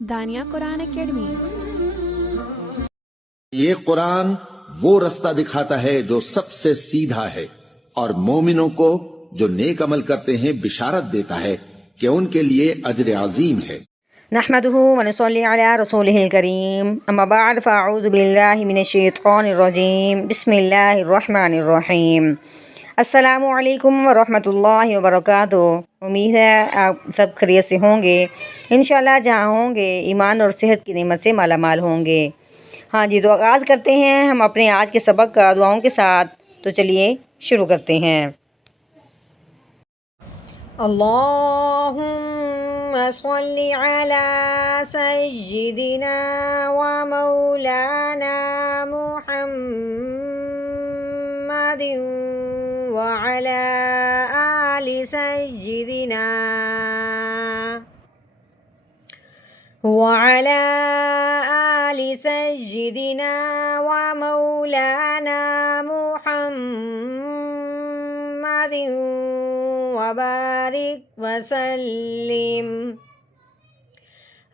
دانیہ قرآن academy. یہ قرآن وہ رستہ دکھاتا ہے جو سب سے سیدھا ہے، اور مومنوں کو جو نیک عمل کرتے ہیں بشارت دیتا ہے کہ ان کے لیے اجر عظیم ہے۔ نحمده ونصلي على رسوله الكريم، اما بعد فاعوذ بالله من الشیطان الرجیم، بسم اللہ الرحمن الرحیم۔ السلام علیکم ورحمۃ اللہ وبرکاتہ۔ امید ہے آپ سب خیریت سے ہوں گے، انشاءاللہ جہاں ہوں گے ایمان اور صحت کی نعمت سے مالا مال ہوں گے۔ ہاں جی، تو آغاز کرتے ہیں ہم اپنے آج کے سبق کا دعاؤں کے ساتھ، تو چلیے شروع کرتے ہیں۔ اللہم صلی علی سیدنا و مولانا محمد وعلی آل سیدنا وعلی آل سیدنا و مولانا محمد وبارک وسلم۔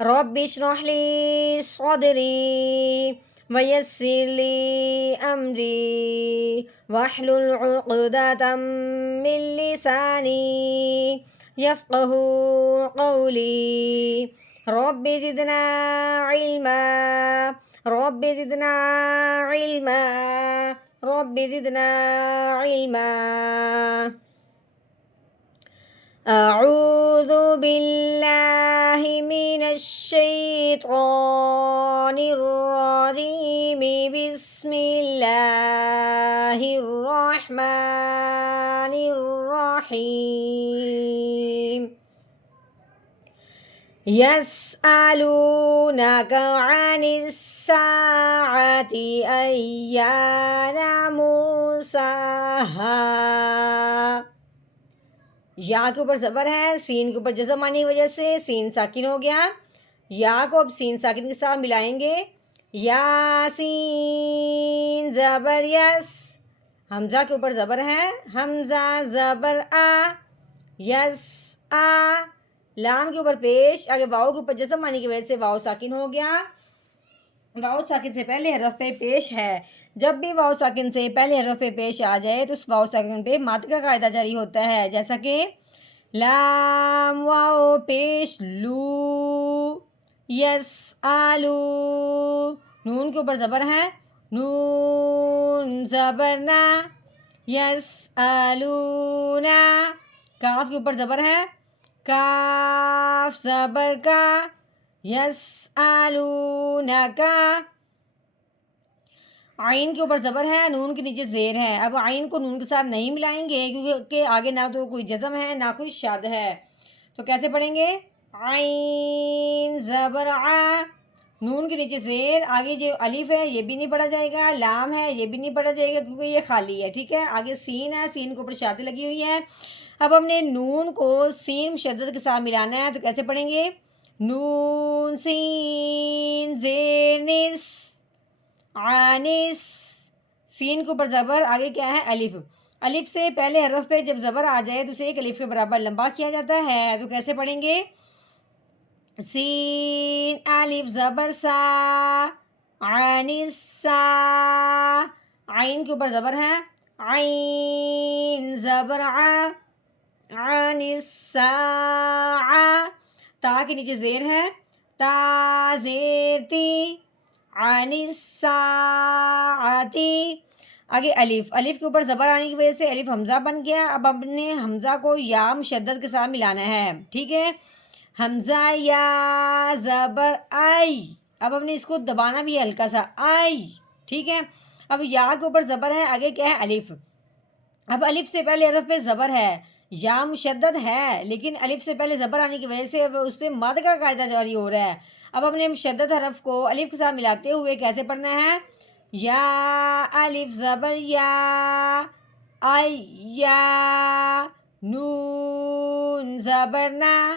رب اشرح لی صدری ویسر لی امری واحلل عقدۃ من لسانی یفقہوا قولی۔ رب زدنا علما رب زدنا علما رب زدنا علما۔ اعوذ باللہ من الشیطان الرجیم، بسم اللہ الرحمن الرحیم۔ یسألونک عن الساعة ایان مرساہا۔ یا کے اوپر زبر ہے، سین کے اوپر جزم آنے کی وجہ سے سین ساکن ہو گیا۔ یا کو اب سین ساکن کے ساتھ ملائیں گے، یاسین زبر یس۔ حمزہ کے اوپر زبر ہے، حمزہ زبر آ، یس آ۔ لام کے اوپر پیش، آگے واؤ کے اوپر جزم آنے کی وجہ سے واؤ ساکن ہو گیا۔ واؤ ساکن سے پہلے حرف پہ پیش ہے، جب بھی واؤ ساکن سے پہلے حرف پہ پیش آ جائے تو اس واؤ ساکن پہ مد کا قاعدہ جاری ہوتا ہے، جیسا کہ لام واؤ پیش لو، یس آلو۔ نون کے اوپر زبر ہے، نون زبر نا، یس آلونا۔ کاف کے اوپر زبر ہے، کاف زبر کا، یس آلونا کا۔ عین کے اوپر زبر ہے، نون کے نیچے زیر ہے۔ اب عین کو نون کے ساتھ نہیں ملائیں گے کیونکہ آگے نہ تو کوئی جزم ہے نہ کوئی شد ہے، تو کیسے پڑھیں گے؟ عین زبر آ، نون کے نیچے زیر، آگے جو الف ہے یہ بھی نہیں پڑھا جائے گا، لام ہے یہ بھی نہیں پڑھا جائے گا کیونکہ یہ خالی ہے، ٹھیک ہے۔ آگے سین ہے، سین کے اوپر شادی لگی ہوئی ہے۔ اب ہم نے نون کو سین مشدد کے ساتھ ملانا ہے، تو کیسے پڑھیں گے؟ نون سین زیر نس، آنس۔ سین کے اوپر زبر، آگے کیا ہے؟ الف۔ الف سے پہلے حرف پہ جب زبر آ جائے تو اسے ایک الف کے برابر لمبا کیا جاتا ہے، تو کیسے پڑھیں گے؟ سین الف زبر سا، آنس سا۔ عین کے اوپر زبر ہے، عین زبر آ، آنس سا آ۔ تا کے نیچے زیر ہے، تا زیر تی، عن الساعتی۔ آگے الف، الف کے اوپر زبر آنے کی وجہ سے الف حمزہ بن گیا۔ اب ہم نے حمزہ کو یا مشدد کے ساتھ ملانا ہے، ٹھیک ہے۔ حمزہ یا زبر آئی، اب ہم نے اس کو دبانا بھی ہے ہلکا سا، آئی، ٹھیک ہے۔ اب یا کے اوپر زبر ہے، آگے کیا ہے؟ الف۔ اب الف سے پہلے حرف پہ زبر ہے، یا مشدد ہے لیکن الف سے پہلے زبر آنے کی وجہ سے اب اس پہ مد کا قاعدہ جاری ہو رہا ہے۔ اب ہم نے مشدد حرف کو الف کے ساتھ ملاتے ہوئے کیسے پڑھنا ہے؟ یا الف زبر یا، یا نون زبر نا،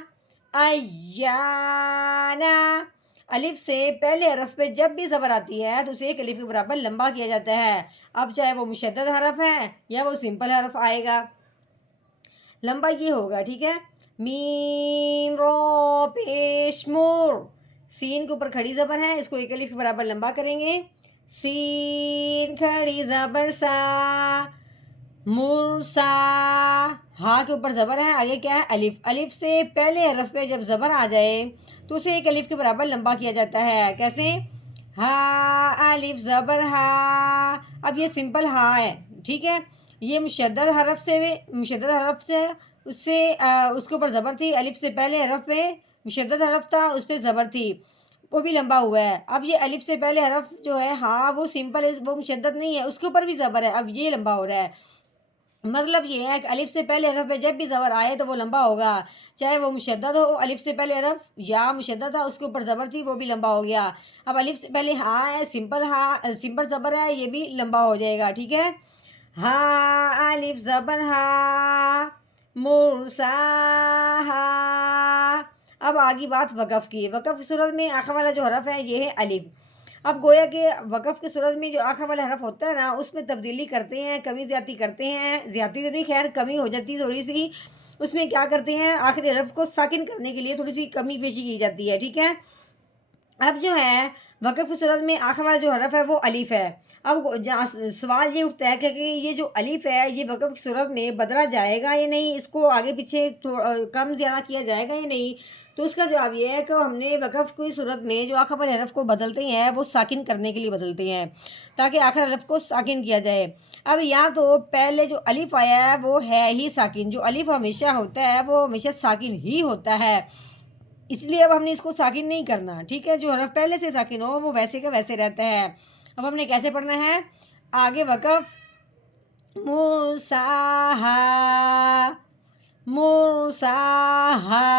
ایانا۔ الف سے پہلے حرف پہ جب بھی زبر آتی ہے تو اسے ایک الف کے برابر لمبا کیا جاتا ہے، اب چاہے وہ مشدد حرف ہے یا وہ سمپل حرف آئے گا۔ لمبا یہ ہوگا، ٹھیک ہے. میم رو پیش مور، سین کے اوپر کھڑی زبر ہے، اس کو ایک الف کے برابر لمبا کریں گے. سین کھڑی زبر سا، مرسا. ہاں کے اوپر زبر ہے، آگے کیا ہے الف. الف سے پہلے حرف پہ جب زبر آ جائے تو اسے ایک الف کے برابر لمبا کیا جاتا ہے. کیسے؟ ہا الف زبر ہا. اب یہ سمپل ہا ہے، ٹھیک ہے. یہ مشدد حرف سے اس کے اوپر زبر تھی، الف سے پہلے حرف پہ مشدد حرف تھا، اس پہ زبر تھی، وہ بھی لمبا ہوا ہے. اب یہ الف سے پہلے حرف جو ہے ہاں وہ سمپل ہے، وہ مشدد نہیں ہے، اس کے اوپر بھی زبر ہے، اب یہ لمبا ہو رہا ہے. مطلب یہ ہے کہ الف سے پہلے حرف پہ جب بھی زبر آئے تو وہ لمبا ہوگا، چاہے وہ مشدد ہو. الف سے پہلے حرف یا مشدد تھا، اس کے اوپر زبر تھی، وہ بھی لمبا ہو گیا. اب الف سے پہلے ہاں ہے، سمپل زبر ہے، یہ بھی لمبا ہو جائے گا، ٹھیک ہے. ہاں الف زبر ہا، مرسا ہا. اب آگی بات وقف کی. وقف کی صورت میں آخر والا جو حرف ہے یہ ہے الف. اب گویا کہ وقف کی صورت میں جو آخر والا حرف ہوتا ہے نا اس میں تبدیلی کرتے ہیں، کمی زیادتی کرتے ہیں. زیادتی تو نہیں، خیر کمی ہو جاتی تھوڑی سی. اس میں کیا کرتے ہیں، آخری حرف کو ساکن کرنے کے لیے تھوڑی سی کمی پیشی کی جاتی ہے، ٹھیک ہے. اب جو ہے وقف کی صورت میں آخر والا جو حرف ہے وہ الف ہے. اب سوال یہ اٹھتا ہے کہ یہ جو الف ہے یہ وقف کی صورت میں بدلا جائے گا یا نہیں، اس کو آگے پیچھے کم زیادہ کیا جائے گا یا نہیں. تو اس کا جواب یہ ہے کہ ہم نے وقف کی صورت میں جو آخر والے حرف کو بدلتے ہیں وہ ساکن کرنے کے لیے بدلتے ہیں تاکہ آخر حرف کو ساکن کیا جائے. اب یا تو پہلے جو الف آیا ہے وہ ہے ہی ساکن، جو الف ہمیشہ ہوتا ہے وہ ہمیشہ ساکن ہی ہوتا ہے، اس لیے اب ہم نے اس کو ساکن نہیں کرنا، ٹھیک ہے. جو حرف پہلے سے ساکن ہو وہ ویسے کا ویسے رہتا ہے. اب ہم نے کیسے پڑھنا ہے آگے. وقف مرساہا، مرساہا.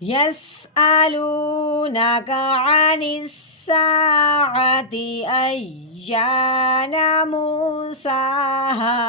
یسألونک عن الساعة أيان مرساہا.